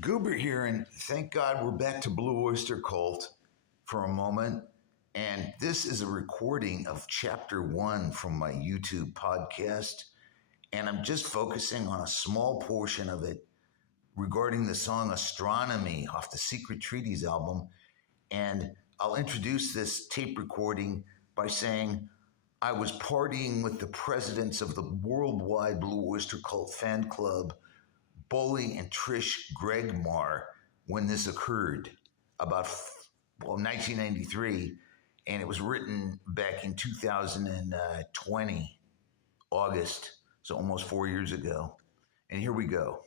Goober here, and thank God we're back to Blue Oyster Cult for a moment. And this is a recording of chapter 1 from my YouTube podcast. And I'm just focusing on a small portion of it regarding the song Astronomy off the Secret Treaties album. And I'll introduce this tape recording by saying I was partying with the presidents of the worldwide Blue Oyster Cult fan club, Boley and Trish Gregmar, when this occurred about 1993, and it was written back in 2020 August, so almost 4 years ago. And here we go.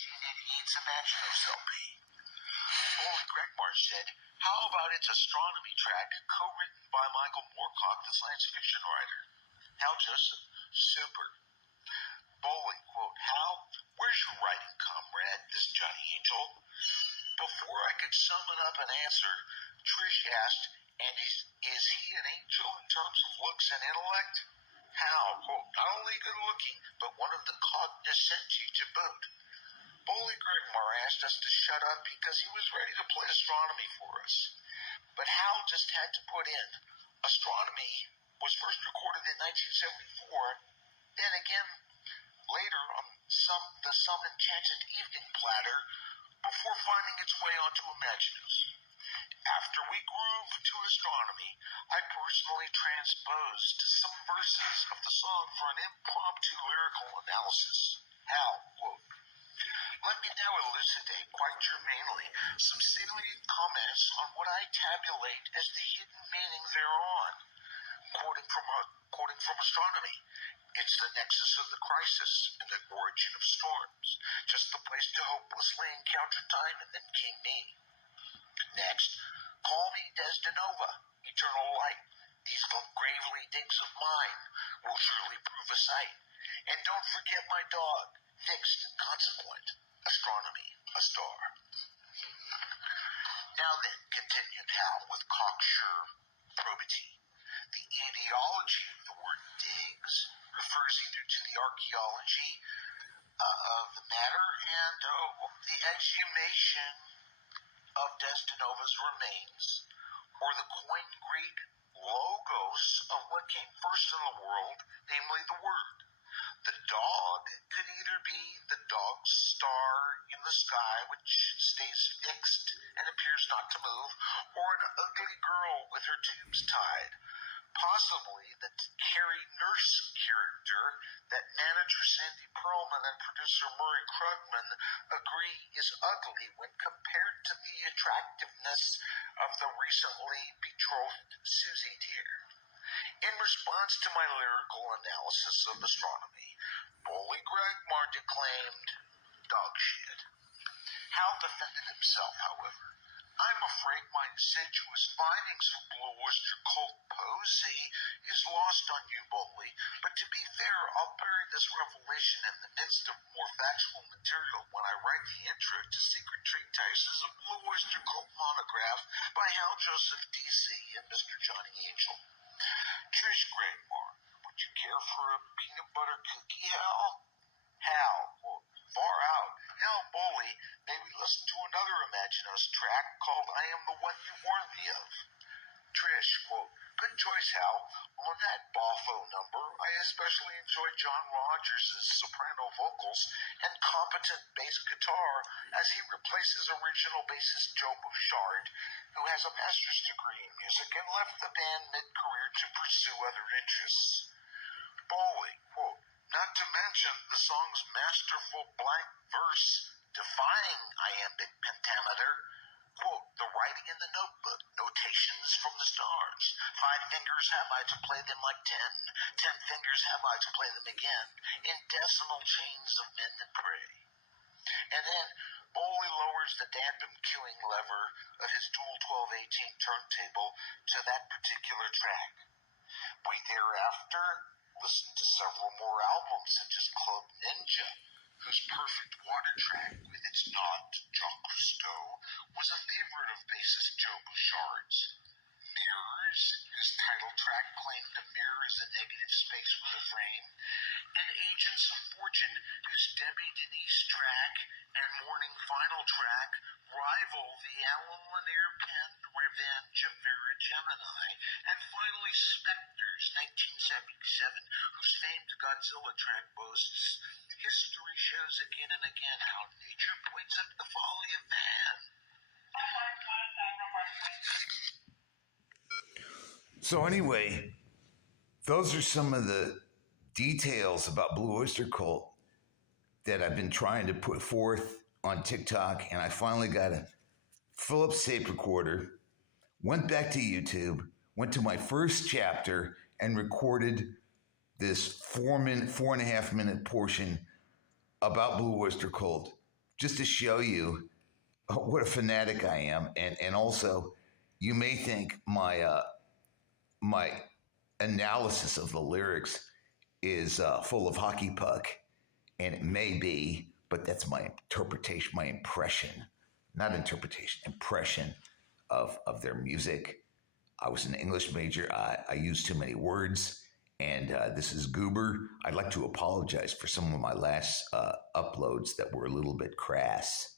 It's Imaginos LP. Boley Gregmar said, "How about its astronomy track, co-written by Michael Moorcock, the science fiction writer?" Hal Joseph, super. Boley, quote, "Hal, where's your writing comrade, this Johnny Angel?" Before I could summon up an answer, Trish asked, "And is he an angel in terms of looks and intellect?" Hal, quote, "Not only good looking, but one of the cognoscenti to boot." Boley Gregmar asked us to shut up because he was ready to play astronomy for us. But Hal just had to put in, astronomy was first recorded in 1974, then again later on the Some Enchanted Evening platter, before finding its way onto Imaginos. After we grooved to astronomy, I personally transposed some verses of the song for an impromptu lyrical analysis. Hal, quote, "Let me now elucidate quite germanely some salient comments on what I tabulate as the hidden meaning thereon. Quoting from astronomy, it's the nexus of the crisis and the origin of storms, just the place to hopelessly encounter time, and then came me. Next, call me Desdenova, eternal light. These gravely digs of mine will surely prove a sight. And don't forget my dog, fixed and consequent, astronomy, a star." Now then, continued Hal with cocksure probity, the etiology of the word digs refers either to the archaeology of the matter and the exhumation of Desdenova's remains, or the coined Greek logos of what came first in the world, namely the word. The dog could either be the dog star in the sky, which stays fixed and appears not to move, or an ugly girl with her tubes tied. Possibly the Carrie Nurse character that manager Sandy Pearlman and producer Murray Krugman agree is ugly when compared to the attractiveness of the recently betrothed Susie Deer. In response to my lyrical analysis of astronomy, Boley Gregmar declaimed dog shit. Hal defended himself, however. "I'm afraid my insidious findings of Blue Oyster Cult poesy is lost on you, Boley, but to be fair, I'll bury this revelation in the midst of more factual material when I write the intro to Secret Treatises of Blue Oyster Cult monograph by Hal Joseph, D.C. and Mr. Johnny Angel. Trish Gregmar, would you care for a peanut butter cookie, Hal?" Hal, quote, "Far out. Now, Boley, maybe listen to another Imaginos track called I Am the One You Warned Me Of." Trish, quote, "Good choice, Hal. On that boffo number, I especially enjoy John Rogers' soprano vocals and competent bass guitar as he replaces original bassist Joe Bouchard, who has a master's degree in music and left the band mid-career to pursue other interests." Boley, quote, "Not to mention the song's masterful blank verse defying iambic pentameter. Quote, the writing in the notebook, notations from the stars. 5 fingers have I to play them like 10. 10 fingers have I to play them again, in decimal chains of men that pray." And then Boley lowers the dampened cueing lever of his dual 1218 turntable to that particular track. We thereafter listened to several more albums, such as Club Ninja, whose perfect water track with its nod to Jacques Cousteau was a favorite of bassist Joe Bouchard's. Mirrors, whose title track claimed a mirror as a negative space with a frame, and Agents of Fortune, whose Debbie Denise track and Morning Final track rival the Alan Lanier-penned Revenge of Vera Gemini, and finally Spectres, 1977, whose famed Godzilla track boasts, "History shows again and again how nature points up the folly of man." So anyway, those are some of the details about Blue Oyster Cult that I've been trying to put forth on TikTok, and I finally got a Philips tape recorder, went back to YouTube, went to my first chapter, and recorded this 4.5 minute portion about Blue Oyster Cult, just to show you what a fanatic I am, and also you may think my analysis of the lyrics is full of hockey puck, and it may be, but that's my interpretation, my impression, not interpretation, impression of their music. I was an English major. I used too many words, and this is Goober. I'd like to apologize for some of my last uploads that were a little bit crass.